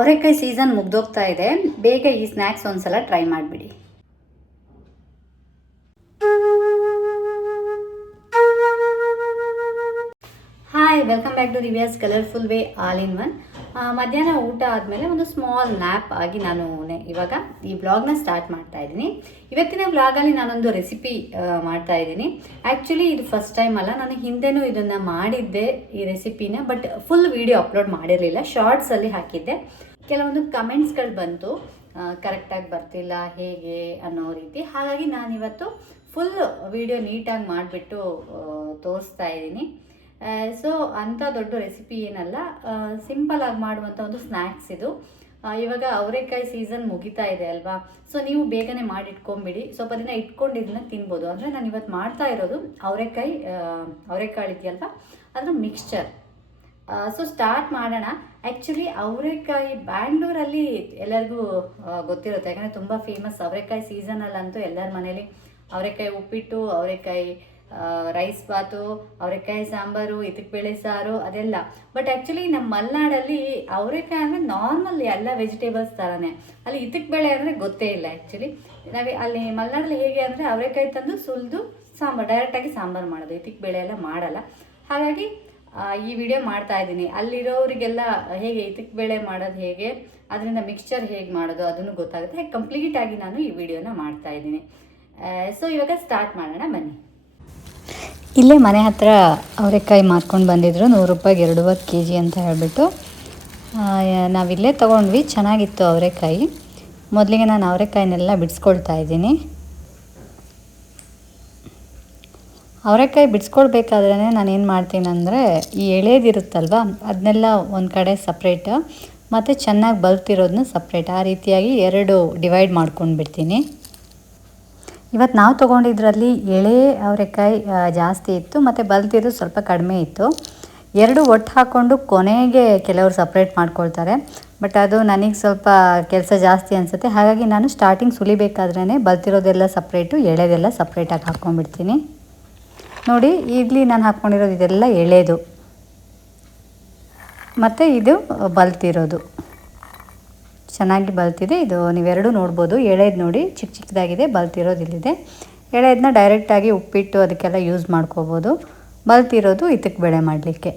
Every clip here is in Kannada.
ಅವರೆಕಾಯಿ ಸೀಸನ್ ಮುಗ್ದೋಗ್ತಾ ಇದೆ. ಬೇಗ ಈ ಸ್ನ್ಯಾಕ್ಸ್ ಒಂದ್ಸಲ ಟ್ರೈ ಮಾಡಿಬಿಡಿ. Hi, welcome back to Divya's colourful way all in one. ಮಧ್ಯಾಹ್ನ ಊಟ ಆದಮೇಲೆ ಒಂದು ಸ್ಮಾಲ್ ನ್ಯಾಪ್ ಆಗಿ ನಾನು ಇವಾಗ ಈ ವ್ಲಾಗ್ನ ಸ್ಟಾರ್ಟ್ ಮಾಡ್ತಾ ಇದ್ದೀನಿ. ಇವತ್ತಿನ ವ್ಲಾಗಲ್ಲಿ ನಾನೊಂದು ರೆಸಿಪಿ ಮಾಡ್ತಾ ಇದ್ದೀನಿ. ಆ್ಯಕ್ಚುಲಿ ಇದು ಫಸ್ಟ್ ಟೈಮ್ ಅಲ್ಲ, ನಾನು ಹಿಂದೆನೂ ಇದನ್ನು ಮಾಡಿದ್ದೆ ಈ ರೆಸಿಪಿನ. ಬಟ್ ಫುಲ್ ವಿಡಿಯೋ ಅಪ್ಲೋಡ್ ಮಾಡಿರಲಿಲ್ಲ, ಶಾರ್ಟ್ಸಲ್ಲಿ ಹಾಕಿದ್ದೆ. ಕೆಲವೊಂದು ಕಮೆಂಟ್ಸ್ಗಳು ಬಂತು, ಕರೆಕ್ಟಾಗಿ ಬರ್ತಿಲ್ಲ ಹೇಗೆ ಅನ್ನೋ ರೀತಿ. ಹಾಗಾಗಿ ನಾನಿವತ್ತು ಫುಲ್ ವಿಡಿಯೋ ನೀಟಾಗಿ ಮಾಡಿಬಿಟ್ಟು ತೋರಿಸ್ತಾ ಇದ್ದೀನಿ. ಸೊ ಅಂಥ ದೊಡ್ಡ ರೆಸಿಪಿ ಏನಲ್ಲ, ಸಿಂಪಲಾಗಿ ಮಾಡುವಂಥ ಒಂದು ಸ್ನ್ಯಾಕ್ಸ್ ಇದು. ಇವಾಗ ಅವರೆಕಾಯಿ ಸೀಸನ್ ಮುಗಿತಾ ಇದೆ ಅಲ್ವಾ, ಸೊ ನೀವು ಬೇಗನೆ ಮಾಡಿ ಇಟ್ಕೊಂಬಿಡಿ. ಸ್ವಲ್ಪ ದಿನ ಇಟ್ಕೊಂಡು ಇದನ್ನ ತಿನ್ಬೋದು. ಅಂದರೆ ನಾನು ಇವತ್ತು ಮಾಡ್ತಾ ಇರೋದು ಅವರೆಕಾಳು ಇದೆಯಲ್ವಾ, ಅದ್ರ ಮಿಕ್ಸ್ಚರ್. ಸೊ ಸ್ಟಾರ್ಟ್ ಮಾಡೋಣ. ಆ್ಯಕ್ಚುಲಿ ಅವರೆಕಾಯಿ ಬ್ಯಾಂಗ್ಳೂರಲ್ಲಿ ಎಲ್ಲರಿಗೂ ಗೊತ್ತಿರುತ್ತೆ, ಯಾಕಂದರೆ ತುಂಬ ಫೇಮಸ್ ಅವರೆಕಾಯಿ ಸೀಸನಲ್ಲಂತೂ ಎಲ್ಲರ ಮನೇಲಿ ಅವರೆಕಾಯಿ ಉಪ್ಪಿಟ್ಟು, ಅವರೆಕಾಯಿ ರೈಸ್ ಬಾತು, ಅವರೆಕಾಯಿ ಸಾಂಬಾರು, ಬೇಳೆ ಸಾರು ಅದೆಲ್ಲ. ಬಟ್ ಆ್ಯಕ್ಚುಲಿ ನಮ್ಮ ಮಲೆನಾಡಲ್ಲಿ ಅವರೆಕಾಯಿ ಅಂದರೆ ನಾರ್ಮಲ್ ಎಲ್ಲ ವೆಜಿಟೇಬಲ್ಸ್ ಥರನೇ. ಅಲ್ಲಿ ಬೇಳೆ ಅಂದರೆ ಗೊತ್ತೇ ಇಲ್ಲ. ಆ್ಯಕ್ಚುಲಿ ಅಲ್ಲಿ ಮಲೆನಾಡಲ್ಲಿ ಹೇಗೆ ಅಂದರೆ ಅವರೆಕಾಯಿ ತಂದು ಸುಲಿದು ಸಾಂಬಾರು, ಡೈರೆಕ್ಟಾಗಿ ಸಾಂಬಾರು ಮಾಡೋದು, ಬೇಳೆ ಎಲ್ಲ ಮಾಡಲ್ಲ. ಹಾಗಾಗಿ ಈ ವಿಡಿಯೋ ಮಾಡ್ತಾ ಇದ್ದೀನಿ. ಅಲ್ಲಿರೋರಿಗೆಲ್ಲ ಹೇಗೆ ಬೇಳೆ ಮಾಡೋದು ಹೇಗೆ, ಅದರಿಂದ ಮಿಕ್ಸ್ಚರ್ ಹೇಗೆ ಮಾಡೋದು ಅದನ್ನು ಗೊತ್ತಾಗುತ್ತೆ. ಹಾಗೆ ಕಂಪ್ಲೀಟಾಗಿ ನಾನು ಈ ವಿಡಿಯೋನ ಮಾಡ್ತಾ ಇದ್ದೀನಿ. ಸೊ ಇವಾಗ ಸ್ಟಾರ್ಟ್ ಮಾಡೋಣ ಬನ್ನಿ. ಇಲ್ಲೇ ಮನೆ ಹತ್ರ ಅವರೆಕಾಯಿ ಮಾರ್ಕೊಂಡು ಬಂದಿದ್ರು, 100 ರೂಪಾಯಿಗೆ 2 kg ಅಂತ ಹೇಳಿಬಿಟ್ಟು ನಾವಿಲ್ಲೇ ತೊಗೊಂಡ್ವಿ. ಚೆನ್ನಾಗಿತ್ತು ಅವರೆಕಾಯಿ. ಮೊದಲಿಗೆ ನಾನು ಅವರೆಕಾಯಿನೆಲ್ಲ ಬಿಡಿಸ್ಕೊಳ್ತಾ ಇದ್ದೀನಿ. ಅವರೆಕಾಯಿ ಬಿಡಿಸ್ಕೊಳ್ಬೇಕಾದ್ರೆ ನಾನೇನು ಮಾಡ್ತೀನಿ ಅಂದರೆ, ಈ ಎಳೆದಿರುತ್ತಲ್ವ ಅದನ್ನೆಲ್ಲ ಒಂದು ಕಡೆ ಸಪ್ರೇಟ್, ಮತ್ತು ಚೆನ್ನಾಗಿ ಬಲ್ತಿರೋದನ್ನ ಸಪ್ರೇಟ್, ಆ ರೀತಿಯಾಗಿ 2 ಡಿವೈಡ್ ಮಾಡ್ಕೊಂಡು ಬಿಡ್ತೀನಿ. ಇವತ್ತು ನಾವು ತೊಗೊಂಡಿದ್ರಲ್ಲಿ ಎಳೆ ಅವರೆಕಾಯಿ ಜಾಸ್ತಿ ಇತ್ತು, ಮತ್ತು ಬಲ್ತಿರೋದು ಸ್ವಲ್ಪ ಕಡಿಮೆ ಇತ್ತು. 2 ಒಟ್ಟು ಹಾಕ್ಕೊಂಡು ಕೊನೆಗೆ ಕೆಲವರು ಸಪ್ರೇಟ್ ಮಾಡ್ಕೊಳ್ತಾರೆ. ಬಟ್ ಅದು ನನಗೆ ಸ್ವಲ್ಪ ಕೆಲಸ ಜಾಸ್ತಿ ಅನಿಸುತ್ತೆ. ಹಾಗಾಗಿ ನಾನು ಸ್ಟಾರ್ಟಿಂಗ್ ಸುಲಿಬೇಕಾದ್ರೇ ಬಲ್ತಿರೋದೆಲ್ಲ ಸಪ್ರೇಟು, ಎಳೆದೆಲ್ಲ ಸಪ್ರೇಟಾಗಿ ಹಾಕ್ಕೊಂಡ್ಬಿಡ್ತೀನಿ. ನೋಡಿ, ಇಲ್ಲಿ ನಾನು ಹಾಕ್ಕೊಂಡಿರೋದು ಇದೆಲ್ಲ ಎಳೆದು, ಮತ್ತು ಇದು ಬಲ್ತಿರೋದು. ಚೆನ್ನಾಗಿ ಬಲ್ತಿದೆ ಇದು, ನೀವೆರಡು ನೋಡ್ಬೋದು. ಎಳೆದು ನೋಡಿ ಚಿಕ್ಕ ಚಿಕ್ಕದಾಗಿದೆ, ಬಲ್ತಿರೋದು ಇಲ್ಲಿದೆ. ಎಳೆದನ್ನ ಡೈರೆಕ್ಟಾಗಿ ಉಪ್ಪಿಟ್ಟು ಅದಕ್ಕೆಲ್ಲ ಯೂಸ್ ಮಾಡ್ಕೋಬೋದು. ಬಲ್ತಿರೋದು ಬೇಳೆ ಮಾಡಲಿಕ್ಕೆ.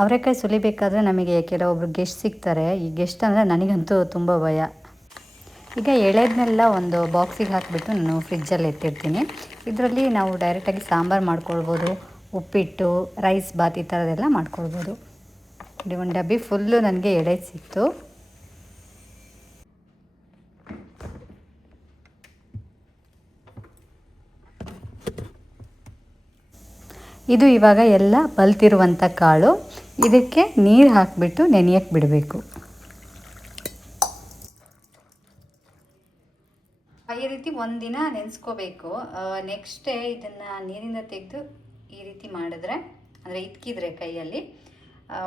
ಅವರೆಕಾಯಿ ಸುಲಿಬೇಕಾದ್ರೆ ನಮಗೆ ಕೆಲವೊಬ್ರು ಗೆಸ್ಟ್ ಸಿಗ್ತಾರೆ. ಈ ಗೆಸ್ಟ್ ಅಂದರೆ ನನಗಂತೂ ತುಂಬ ಭಯ. ಈಗ ಎಳೆದನ್ನೆಲ್ಲ ಒಂದು ಬಾಕ್ಸಿಗೆ ಹಾಕಿಬಿಟ್ಟು ನಾನು ಫ್ರಿಜ್ಜಲ್ಲಿ ಎತ್ತಿರ್ತೀನಿ. ಇದರಲ್ಲಿ ನಾವು ಡೈರೆಕ್ಟಾಗಿ ಸಾಂಬಾರು ಮಾಡ್ಕೊಳ್ಬೋದು, ಉಪ್ಪಿಟ್ಟು, ರೈಸ್ ಬಾತ್ ಈ ಥರದ್ದೆಲ್ಲ ಮಾಡ್ಕೊಳ್ಬೋದು. ನೋಡಿ, ಒಂದು ಡಬ್ಬಿ ಫುಲ್ಲು ನನಗೆ ಎಳೆದು ಸಿಕ್ತು. ಇದು ಇವಾಗ ಎಲ್ಲ ಬಲ್ತಿರುವಂಥ ಕಾಳು. ಇದಕ್ಕೆ ನೀರು ಹಾಕಿಬಿಟ್ಟು ನೆನೆಯಕ್ಕೆ ಬಿಡಬೇಕು. ಈ ರೀತಿ ಒಂದಿನ ನೆನೆಸ್ಕೋಬೇಕು. ನೆಕ್ಸ್ಟ್ ಡೇ ಇದನ್ನು ನೀರಿಂದ ತೆಗೆದು ಈ ರೀತಿ ಮಾಡಿದ್ರೆ, ಅಂದರೆ ಇಟ್ಕಿದ್ರೆ ಕೈಯಲ್ಲಿ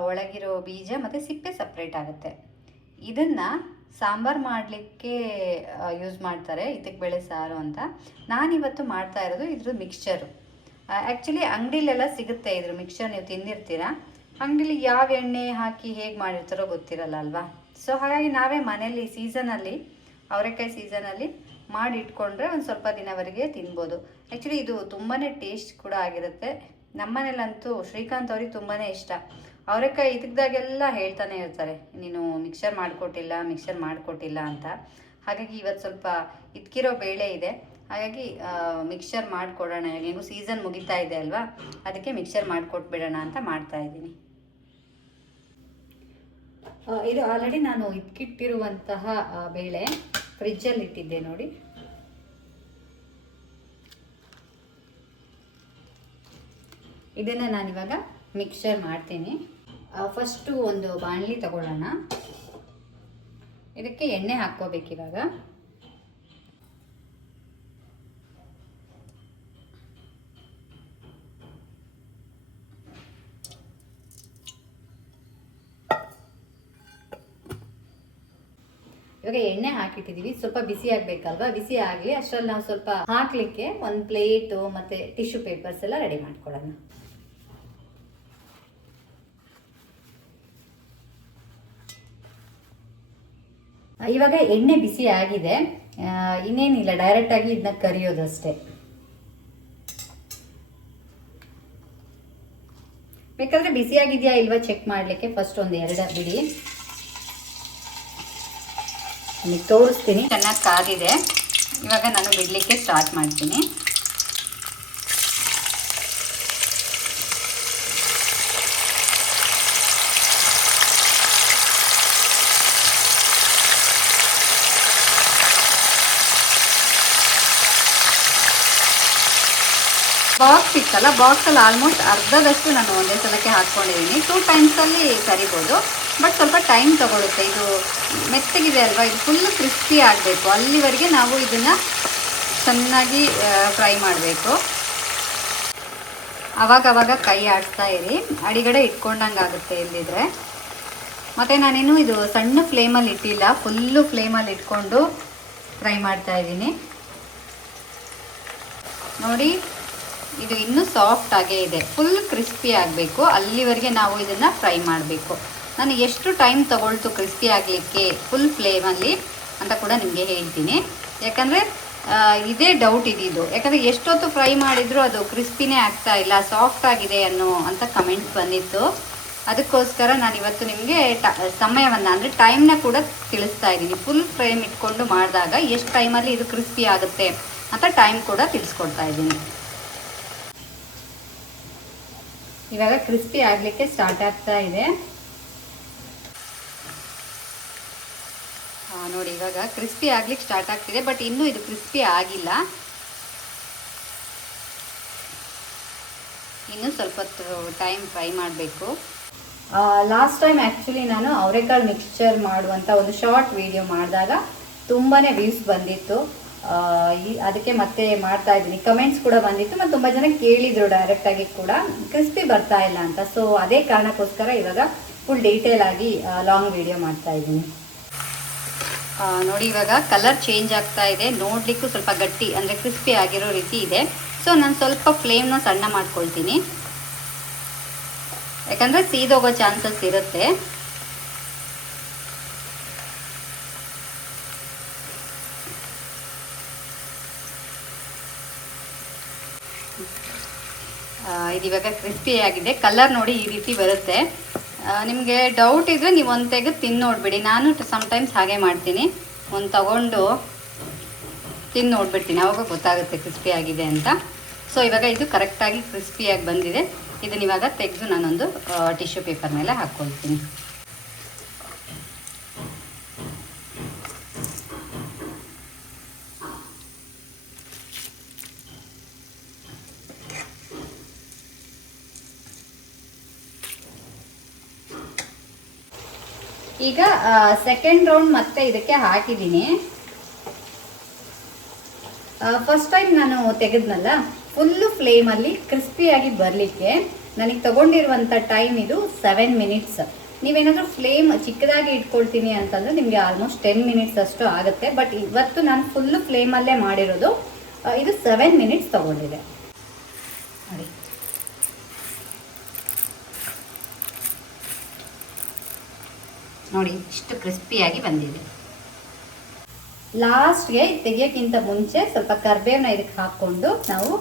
ಒಳಗಿರೋ ಬೀಜ ಮತ್ತು ಸಿಪ್ಪೆ ಸಪ್ರೇಟ್ ಆಗುತ್ತೆ. ಇದನ್ನು ಸಾಂಬಾರು ಮಾಡಲಿಕ್ಕೆ ಯೂಸ್ ಮಾಡ್ತಾರೆ, ಬೇಳೆ ಸಾರು ಅಂತ. ನಾನಿವತ್ತು ಮಾಡ್ತಾ ಇರೋದು ಇದ್ರ ಮಿಕ್ಸ್ಚರು. ಆ್ಯಕ್ಚುಲಿ ಅಂಗಡಿಲೆಲ್ಲ ಸಿಗುತ್ತೆ ಇದ್ರ ಮಿಕ್ಸ್ಚರ್, ನೀವು ತಿಂದಿರ್ತೀರ. ಅಂಗಡಿಲಿ ಯಾವ ಎಣ್ಣೆ ಹಾಕಿ ಹೇಗೆ ಮಾಡಿರ್ತಾರೋ ಗೊತ್ತಿರಲ್ಲ ಅಲ್ವಾ. ಸೊ ಹಾಗಾಗಿ ನಾವೇ ಮನೇಲಿ ಸೀಸನಲ್ಲಿ, ಅವರೆಕಾಯಿ ಸೀಸನಲ್ಲಿ ಮಾಡಿ ಇಟ್ಕೊಂಡ್ರೆ ಒಂದು ಸ್ವಲ್ಪ ದಿನವರೆಗೆ ತಿನ್ಬೋದು. ಆ್ಯಕ್ಚುಲಿ ಇದು ತುಂಬಾ ಟೇಸ್ಟ್ ಕೂಡ ಆಗಿರುತ್ತೆ. ನಮ್ಮನೇಲಂತೂ ಶ್ರೀಕಾಂತ್ ಅವ್ರಿಗೆ ತುಂಬಾ ಇಷ್ಟ. ಅವರೆಕಾಯಿ ಇದ್ದಕ್ದಾಗೆಲ್ಲ ಹೇಳ್ತಾನೆ ಇರ್ತಾರೆ, ನೀನು ಮಿಕ್ಸರ್ ಮಾಡಿಕೊಟ್ಟಿಲ್ಲ ಅಂತ. ಹಾಗಾಗಿ ಇವತ್ತು ಸ್ವಲ್ಪ ಇದ್ಕಿರೋ ಬೇಳೆ ಇದೆ, ಹಾಗಾಗಿ ಮಿಕ್ಸರ್ ಮಾಡಿಕೊಡೋಣ. ಹೇಗೂ ಸೀಸನ್ ಮುಗಿತಾ ಇದೆ ಅಲ್ವಾ, ಅದಕ್ಕೆ ಮಿಕ್ಸರ್ ಮಾಡಿಕೊಟ್ಬಿಡೋಣ ಅಂತ ಮಾಡ್ತಾ ಇದ್ದೀನಿ. ಇದು ಆಲ್ರೆಡಿ ನಾನು ಇಟ್ಕಿಟ್ಟಿರುವಂತಹ ಬೇಳೆ ಫ್ರಿಜ್ಜಲ್ಲಿ ಇಟ್ಟಿದ್ದೆ ನೋಡಿ. ಇದನ್ನು ನಾನಿವಾಗ ಮಿಕ್ಸರ್ ಮಾಡ್ತೀನಿ. ಫಸ್ಟು ಒಂದು ಬಾಣಲಿ ತಗೊಳ್ಳೋಣ. ಇದಕ್ಕೆ ಎಣ್ಣೆ ಹಾಕ್ಕೋಬೇಕಿವಾಗ. ಇವಾಗ ಎಣ್ಣೆ ಹಾಕಿಟ್ಟಿದ್ದೀವಿ, ಸ್ವಲ್ಪ ಬಿಸಿ ಆಗಬೇಕಲ್ವಾ. ಬಿಸಿ ಆಗಲಿ, ಅಷ್ಟರಲ್ಲಿ ನಾವು ಸ್ವಲ್ಪ ಹಾಕಲಿಕ್ಕೆ ಒಂದು ಪ್ಲೇಟು ಮತ್ತು ಟಿಶ್ಯೂ ಪೇಪರ್ಸ್ ಎಲ್ಲ ರೆಡಿ ಮಾಡ್ಕೊಳ್ಳೋಣ. ಇವಾಗ ಎಣ್ಣೆ ಬಿಸಿ ಆಗಿದೆ, ಇನ್ನೇನಿಲ್ಲ, ಡೈರೆಕ್ಟಾಗಿ ಇದನ್ನ ಕರಿಯೋದಷ್ಟೇ. ಬೇಕಾದರೆ ಬಿಸಿಯಾಗಿದೆಯಾ ಇಲ್ವಾ ಚೆಕ್ ಮಾಡಲಿಕ್ಕೆ ಫಸ್ಟ್ ಒಂದು 2 ಬಿಡಿ, ನಿಮಗೆ ತೋರಿಸ್ತೀನಿ. ಚೆನ್ನಾಗಿ ಕಾದಿದೆ, ಇವಾಗ ನಾನು ಬಿಡಲಿಕ್ಕೆ ಸ್ಟಾರ್ಟ್ ಮಾಡ್ತೀನಿ. ಬಾಕ್ಸ್ ಇತ್ತಲ್ಲ, ಬಾಕ್ಸಲ್ಲಿ ಆಲ್ಮೋಸ್ಟ್ ಅರ್ಧದಷ್ಟು ನಾನು ಒಂದೇ ಸಲಕ್ಕೆ ಹಾಕ್ಕೊಂಡಿದ್ದೀನಿ. 2 ಟೈಮ್ಸಲ್ಲಿ ಕರಿಬೋದು, ಬಟ್ ಸ್ವಲ್ಪ ಟೈಮ್ ತೊಗೊಳುತ್ತೆ. ಇದು ಮೆತ್ತಗಿದೆ ಅಲ್ವಾ, ಇದು ಫುಲ್ಲು ಕ್ರಿಸ್ಪಿ ಆಗಬೇಕು, ಅಲ್ಲಿವರೆಗೆ ನಾವು ಇದನ್ನು ಚೆನ್ನಾಗಿ ಫ್ರೈ ಮಾಡಬೇಕು. ಆವಾಗವಾಗ ಕೈ ಆಡ್ತಾ ಇರಿ, ಅಡಿಗಡೆ ಇಟ್ಕೊಂಡಂಗೆ ಆಗುತ್ತೆ ಇಲ್ಲಿದ್ರೆ. ಮತ್ತು ನಾನೇನು ಇದು ಸಣ್ಣ ಫ್ಲೇಮಲ್ಲಿ ಇಟ್ಟಿಲ್ಲ, ಫುಲ್ಲು ಫ್ಲೇಮಲ್ಲಿ ಇಟ್ಕೊಂಡು ಫ್ರೈ ಮಾಡ್ತಾ ಇದ್ದೀನಿ. ನೋಡಿ, ಇದು ಇನ್ನೂ ಸಾಫ್ಟ್ ಆಗೇ ಇದೆ, ಫುಲ್ ಕ್ರಿಸ್ಪಿ ಆಗಬೇಕು, ಅಲ್ಲಿವರೆಗೆ ನಾವು ಇದನ್ನು ಫ್ರೈ ಮಾಡಬೇಕು. ನಾನು ಎಷ್ಟು ಟೈಮ್ ತೊಗೊಳ್ತು ಕ್ರಿಸ್ಪಿ ಆಗಲಿಕ್ಕೆ ಫುಲ್ ಫ್ಲೇಮಲ್ಲಿ ಅಂತ ಕೂಡ ನಿಮಗೆ ಹೇಳ್ತೀನಿ. ಯಾಕಂದರೆ ಇದೇ ಡೌಟ್ ಇದ್ದಿದ್ದು, ಯಾಕಂದರೆ ಎಷ್ಟೊತ್ತು ಫ್ರೈ ಮಾಡಿದರೂ ಅದು ಕ್ರಿಸ್ಪಿನೇ ಆಗ್ತಾ ಇಲ್ಲ, ಸಾಫ್ಟ್ ಆಗಿದೆ ಅಂತ ಕಮೆಂಟ್ಸ್ ಬಂದಿತ್ತು. ಅದಕ್ಕೋಸ್ಕರ ನಾನು ಇವತ್ತು ನಿಮಗೆ ಸಮಯವನ್ನು ಅಂದರೆ ಟೈಮ್ನ ಕೂಡ ತಿಳಿಸ್ತಾ ಇದ್ದೀನಿ. ಫುಲ್ ಫ್ಲೇಮ್ ಇಟ್ಕೊಂಡು ಮಾಡಿದಾಗ ಎಷ್ಟು ಟೈಮಲ್ಲಿ ಇದು ಕ್ರಿಸ್ಪಿ ಆಗುತ್ತೆ ಅಂತ ಟೈಮ್ ಕೂಡ ತಿಳಿಸ್ಕೊಡ್ತಾ ಇದ್ದೀನಿ. ಇವಾಗ ಕ್ರಿಸ್ಪಿ ಆಗಲಿಕ್ಕೆ ಸ್ಟಾರ್ಟ್ ಆಗ್ತಾ ಇದೆ. ನೋಡಿ, ಇವಾಗ ಕ್ರಿಸ್ಪಿ ಆಗ್ಲಿಕ್ಕೆ ಸ್ಟಾರ್ಟ್ ಆಗ್ತಿದೆ, ಬಟ್ ಇನ್ನೂ ಇದು ಕ್ರಿಸ್ಪಿ ಆಗಿಲ್ಲ. ಇನ್ನೂ ಸ್ವಲ್ಪ ಟೈಮ್ ಫ್ರೈ ಮಾಡಬೇಕು. ಲಾಸ್ಟ್ ಟೈಮ್ ಆ್ಯಕ್ಚುಲಿ ನಾನು ಅವರೆಕಾಳು ಮಿಕ್ಸ್ಚರ್ ಮಾಡುವಂಥ ಒಂದು ಶಾರ್ಟ್ ವಿಡಿಯೋ ಮಾಡಿದಾಗ ತುಂಬಾ ವ್ಯೂಸ್ ಬಂದಿತ್ತು. ಅದಕ್ಕೆ ಮತ್ತೆ ಮಾಡ್ತಾ ಇದ್ದೀನಿ. ಕಮೆಂಟ್ಸ್ ಕೂಡ ಬಂದಿತ್ತು ಮತ್ತು ತುಂಬ ಜನ ಕೇಳಿದರು ಡೈರೆಕ್ಟಾಗಿ ಕೂಡ ಕ್ರಿಸ್ಪಿ ಬರ್ತಾ ಇಲ್ಲ ಅಂತ. ಸೊ ಅದೇ ಕಾರಣಕ್ಕೋಸ್ಕರ ಇವಾಗ ಫುಲ್ ಡೀಟೇಲ್ ಆಗಿ ಲಾಂಗ್ ವಿಡಿಯೋ ಮಾಡ್ತಾ ಇದ್ದೀನಿ. ನೋಡಿ, ಇವಾಗ ಕಲರ್ ಚೇಂಜ್ ಆಗ್ತಾ ಇದೆ, ನೋಡಲಿಕ್ಕೂ ಸ್ವಲ್ಪ ಗಟ್ಟಿ ಅಂದರೆ ಕ್ರಿಸ್ಪಿ ಆಗಿರೋ ರೀತಿ ಇದೆ. ಸೊ ನಾನು ಸ್ವಲ್ಪ ಫ್ಲೇಮ್ನ ಸಣ್ಣ ಮಾಡ್ಕೊಳ್ತೀನಿ, ಯಾಕಂದರೆ ಸೀದೋಗೋ ಚಾನ್ಸಸ್ ಇರುತ್ತೆ. ಇದು ಇವಾಗ ಕ್ರಿಸ್ಪಿ ಆಗಿದೆ, ಕಲರ್ ನೋಡಿ ಈ ರೀತಿ ಬರುತ್ತೆ. ನಿಮಗೆ ಡೌಟ್ ಇದ್ದರೆ ನೀವು ಒಂದು ತೆಗೆದು ತಿಂದು ನೋಡಿಬಿಡಿ. ನಾನು ಸಮ್ಟೈಮ್ಸ್ ಹಾಗೆ ಮಾಡ್ತೀನಿ, ಒಂದು ತಗೊಂಡು ತಿಂದು ನೋಡಿಬಿಡ್ತೀನಿ, ಆವಾಗ ಗೊತ್ತಾಗುತ್ತೆ ಕ್ರಿಸ್ಪಿ ಆಗಿದೆ ಅಂತ. ಸೊ ಇವಾಗ ಇದು ಕರೆಕ್ಟಾಗಿ ಕ್ರಿಸ್ಪಿಯಾಗಿ ಬಂದಿದೆ. ಇದನ್ನ ಇವಾಗ ತೆಗೆದು ನಾನೊಂದು ಟಿಶ್ಯೂ ಪೇಪರ್ ಮೇಲೆ ಹಾಕ್ಕೊಳ್ತೀನಿ. ಈಗ ಸೆಕೆಂಡ್ ರೌಂಡ್ ಮತ್ತೆ ಇದಕ್ಕೆ ಹಾಕಿದ್ದೀನಿ. ಫಸ್ಟ್ ಟೈಮ್ ನಾನು ತೆಗೆದ್ನಲ್ಲ, ಫುಲ್ಲು ಫ್ಲೇಮಲ್ಲಿ ಕ್ರಿಸ್ಪಿಯಾಗಿ ಬರಲಿಕ್ಕೆ ನನಗೆ ತಗೊಂಡಿರುವಂಥ ಟೈಮ್ ಇದು 7 ಮಿನಿಟ್ಸ್. ನೀವೇನಾದರೂ ಫ್ಲೇಮ್ ಚಿಕ್ಕದಾಗಿ ಇಟ್ಕೊಳ್ತೀನಿ ಅಂತಂದರೆ ನಿಮಗೆ ಆಲ್ಮೋಸ್ಟ್ 10 ಮಿನಿಟ್ಸ್ ಅಷ್ಟು ಆಗುತ್ತೆ. ಬಟ್ ಇವತ್ತು ನಾನು ಫುಲ್ಲು ಫ್ಲೇಮಲ್ಲೇ ಮಾಡಿರೋದು, ಇದು 7 ಮಿನಿಟ್ಸ್ ತಗೊಂಡಿದೆ ನೋಡಿ. ನೋಡಿ, ಇಷ್ಟು ಕ್ರಿಸ್ಪಿಯಾಗಿ ಬಂದಿದೆ. ಲಾಸ್ಟ್ಗೆ ತೆಗಿಯೋಕ್ಕಿಂತ ಮುಂಚೆ ಸ್ವಲ್ಪ ಕರಿಬೇವನ್ನ ಇದಕ್ಕೆ ಹಾಕ್ಕೊಂಡು ನಾವು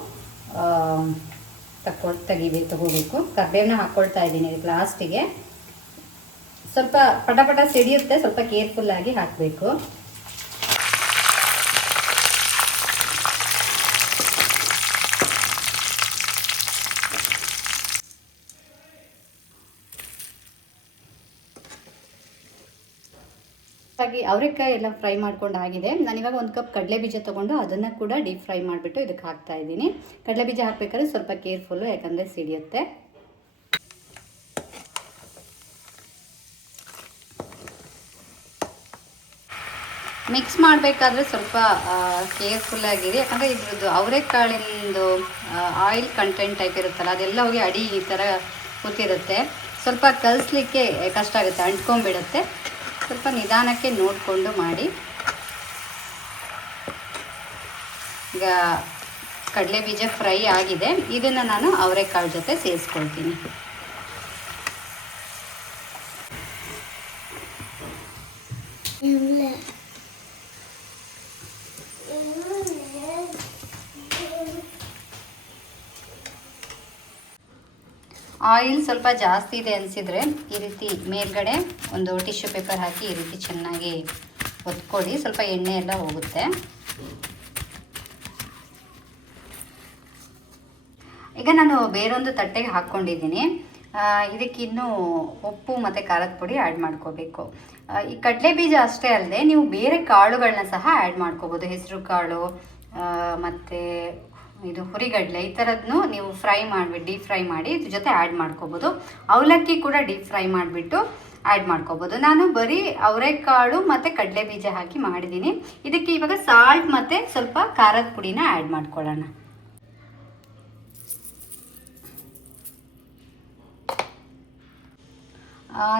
ತಗೋಬೇಕು. ಕರಿಬೇವನ್ನ ಹಾಕ್ಕೊಳ್ತಾ ಇದ್ದೀನಿ ಇದಕ್ಕೆ ಲಾಸ್ಟಿಗೆ. ಸ್ವಲ್ಪ ಪಟ ಸಿಡಿಯುತ್ತೆ, ಸ್ವಲ್ಪ ಕೇರ್ಫುಲ್ಲಾಗಿ ಹಾಕಬೇಕು. ಅವರೆಕಾಯಿ ಎಲ್ಲ ಫ್ರೈ ಮಾಡ್ಕೊಂಡು ಆಗಿದೆ. ನಾನಿವಾಗ 1 ಕಪ್ ಕಡಲೆ ಬೀಜ ತೊಗೊಂಡು ಅದನ್ನು ಕೂಡ ಡೀಪ್ ಫ್ರೈ ಮಾಡಿಬಿಟ್ಟು ಇದಕ್ಕೆ ಹಾಕ್ತಾ ಇದ್ದೀನಿ. ಕಡಲೆ ಬೀಜ ಹಾಕಬೇಕಾದ್ರೆ ಸ್ವಲ್ಪ ಕೇರ್ಫುಲ್ಲು, ಯಾಕಂದರೆ ಸಿಡಿಯುತ್ತೆ. ಮಿಕ್ಸ್ ಮಾಡಬೇಕಾದ್ರೆ ಸ್ವಲ್ಪ ಕೇರ್ಫುಲ್ಲಾಗಿರಿ, ಯಾಕಂದರೆ ಇದ್ರದ್ದು ಅವರೆಕಾಳಿಂದು ಆಯಿಲ್ ಕಂಟೆಂಟ್ ಟೈಪ್ ಇರುತ್ತಲ್ಲ, ಅದೆಲ್ಲ ಹೋಗಿ ಅಡಿ ಈ ಥರ ಕೂತಿರುತ್ತೆ. ಸ್ವಲ್ಪ ಕಲಿಸ್ಲಿಕ್ಕೆ ಕಷ್ಟ ಆಗುತ್ತೆ, ಅಂಟ್ಕೊಂಡ್ಬಿಡುತ್ತೆ. ಸ್ವಲ್ಪ ನಿಧಾನಕ್ಕೆ ನೋಡಿಕೊಂಡು ಮಾಡಿ. ಈಗ ಕಡಲೆ ಬೀಜ ಫ್ರೈ ಆಗಿದೆ, ಇದನ್ನು ನಾನು ಅವರೆಕಾಳು ಜೊತೆ ಸೇರಿಸ್ಕೊಳ್ತೀನಿ. ಆಯಿಲ್ ಸ್ವಲ್ಪ ಜಾಸ್ತಿ ಇದೆ ಅನಿಸಿದರೆ ಈ ರೀತಿ ಮೇಲ್ಗಡೆ ಒಂದು ಟಿಶ್ಯೂ ಪೇಪರ್ ಹಾಕಿ ಈ ರೀತಿ ಚೆನ್ನಾಗಿ ಒತ್ಕೊಡಿ, ಸ್ವಲ್ಪ ಎಣ್ಣೆ ಎಲ್ಲ ಹೋಗುತ್ತೆ. ಈಗ ನಾನು ಬೇರೊಂದು ತಟ್ಟೆಗೆ ಹಾಕ್ಕೊಂಡಿದ್ದೀನಿ. ಇದಕ್ಕಿನ್ನೂ ಉಪ್ಪು ಮತ್ತು ಖಾರದ ಪುಡಿ ಆ್ಯಡ್ ಮಾಡ್ಕೋಬೇಕು. ಈ ಕಡಲೆ ಬೀಜ ಅಷ್ಟೇ ಅಲ್ಲದೆ ನೀವು ಬೇರೆ ಕಾಳುಗಳನ್ನ ಸಹ ಆ್ಯಡ್ ಮಾಡ್ಕೋಬೋದು. ಹೆಸರು ಕಾಳು ಮತ್ತು ಇದು ಹುರಿಗಡಲೆ ಈ ಥರದನ್ನು ನೀವು ಫ್ರೈ ಮಾಡಿಬಿಟ್ಟು ಡೀಪ್ ಫ್ರೈ ಮಾಡಿ ಇದ್ರ ಜೊತೆ ಆ್ಯಡ್ ಮಾಡ್ಕೋಬೋದು. ಅವಲಕ್ಕಿ ಕೂಡ ಡೀಪ್ ಫ್ರೈ ಮಾಡಿಬಿಟ್ಟು ಆ್ಯಡ್ ಮಾಡ್ಕೋಬೋದು. ನಾನು ಬರೀ ಅವರೆಕಾಳು ಮತ್ತು ಕಡಲೆ ಬೀಜ ಹಾಕಿ ಮಾಡಿದ್ದೀನಿ. ಇದಕ್ಕೆ ಇವಾಗ ಸಾಲ್ಟ್ ಮತ್ತು ಸ್ವಲ್ಪ ಖಾರದ ಪುಡಿನ ಆ್ಯಡ್ ಮಾಡ್ಕೊಳ್ಳೋಣ.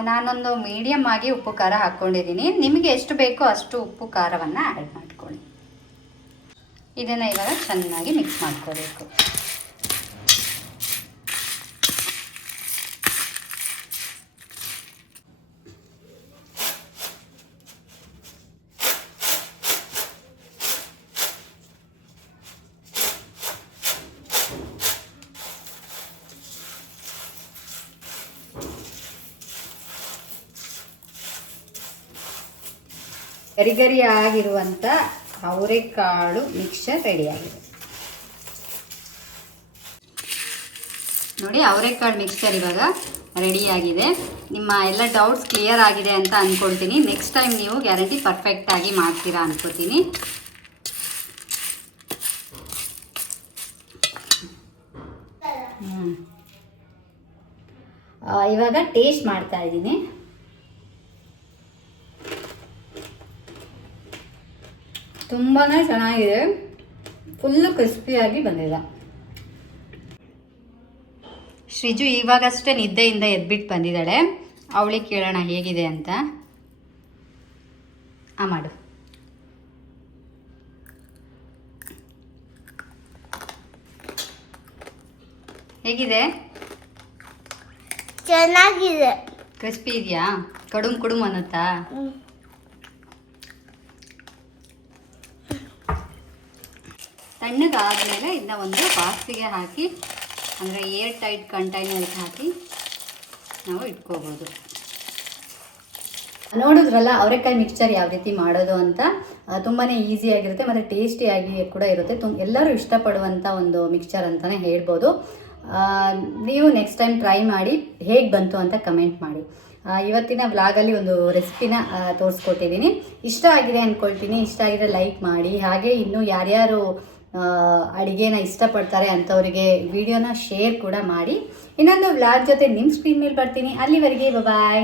ನಾನೊಂದು ಮೀಡಿಯಮ್ ಆಗಿ ಉಪ್ಪು ಖಾರ ಹಾಕ್ಕೊಂಡಿದ್ದೀನಿ. ನಿಮಗೆ ಎಷ್ಟು ಬೇಕೋ ಅಷ್ಟು ಉಪ್ಪು ಖಾರವನ್ನು ಆ್ಯಡ್ ಮಾಡ್ಕೊಳ್ಳಿ. ಇದನ್ನು ಇವಾಗ ಚೆನ್ನಾಗಿ ಮಿಕ್ಸ್ ಮಾಡ್ಕೋಬೇಕು. ಗರಿ ಆಗಿರುವಂಥ ಅವರೆಕಾಳು ಮಿಕ್ಸ್ಚರ್ ರೆಡಿಯಾಗಿದೆ ನೋಡಿ. ಅವರೆಕಾಳು ಮಿಕ್ಸ್ಚರ್ ಇವಾಗ ರೆಡಿಯಾಗಿದೆ. ನಿಮ್ಮ ಎಲ್ಲ ಡೌಟ್ಸ್ ಕ್ಲಿಯರ್ ಆಗಿದೆ ಅಂತ ಅಂದ್ಕೊಳ್ತೀನಿ. ನೆಕ್ಸ್ಟ್ ಟೈಮ್ ನೀವು ಗ್ಯಾರಂಟಿ ಪರ್ಫೆಕ್ಟಾಗಿ ಮಾಡ್ತೀರಾ ಅನ್ಕೋತೀನಿ. ಇವಾಗ ಟೇಸ್ಟ್ ಮಾಡ್ತಾ ಇದ್ದೀನಿ. ತುಂಬಾ ಚೆನ್ನಾಗಿದೆ, ಫುಲ್ಲು ಕ್ರಿಸ್ಪಿಯಾಗಿ ಬಂದಿದೆ. ಶ್ರೀಜು ಇವಾಗಷ್ಟೇ ನಿದ್ದೆಯಿಂದ ಎದ್ಬಿಟ್ಟು ಬಂದಿದ್ದಾಳೆ. ಅವಳಿಗೆ ಕೇಳೋಣ ಹೇಗಿದೆ ಅಂತ. ಮಾಡು. ಹೇಗಿದೆ? ಚೆನ್ನಾಗಿದೆ. ಕ್ರಿಸ್ಪಿ ಇದೆಯಾ? ಕಡುಮ್ ಕುಡುಮ್ ಅನ್ನತ್ತಾ? ತಣ್ಣಗಾದ್ಮೇಲೆ ಇದನ್ನ ಒಂದು ಬಾಕ್ಸಿಗೆ ಹಾಕಿ, ಅಂದರೆ ಏರ್ ಟೈಟ್ ಕಂಟೈನರ್ಗೆ ಹಾಕಿ ನಾವು ಇಟ್ಕೋಬೋದು. ನೋಡಿದ್ರಲ್ಲ ಅವರೆಕಾಯಿ ಮಿಕ್ಸ್ಚರ್ ಯಾವ ರೀತಿ ಮಾಡೋದು ಅಂತ. ತುಂಬಾ ಈಸಿಯಾಗಿರುತ್ತೆ ಮತ್ತು ಟೇಸ್ಟಿಯಾಗಿ ಕೂಡ ಇರುತ್ತೆ. ಎಲ್ಲರೂ ಇಷ್ಟಪಡುವಂಥ ಒಂದು ಮಿಕ್ಸ್ಚರ್ ಅಂತಲೇ ಹೇಳ್ಬೋದು. ನೀವು ನೆಕ್ಸ್ಟ್ ಟೈಮ್ ಟ್ರೈ ಮಾಡಿ ಹೇಗೆ ಬಂತು ಅಂತ ಕಮೆಂಟ್ ಮಾಡಿ. ಇವತ್ತಿನ ವ್ಲಾಗಲ್ಲಿ ಒಂದು ರೆಸಿಪಿನ ತೋರಿಸ್ಕೊಟ್ಟಿದ್ದೀನಿ. ಇಷ್ಟ ಆಗಿದೆ ಅಂದ್ಕೊಳ್ತೀನಿ. ಇಷ್ಟ ಆಗಿದ್ರೆ ಲೈಕ್ ಮಾಡಿ. ಹಾಗೆ ಇನ್ನೂ ಯಾರ್ಯಾರು ಅಡುಗೆನ ಇಷ್ಟಪಡ್ತಾರೆ ಅಂಥವರಿಗೆ ವಿಡಿಯೋನ ಶೇರ್ ಕೂಡ ಮಾಡಿ. ಇನ್ನೊಂದು ವ್ಲಾಗ್ ಜೊತೆ ನಿಮ್ಮ ಸ್ಕ್ರೀನ್ ಮೇಲೆ ಬರ್ತೀನಿ. ಅಲ್ಲಿವರೆಗೆ ಬಾಯ್.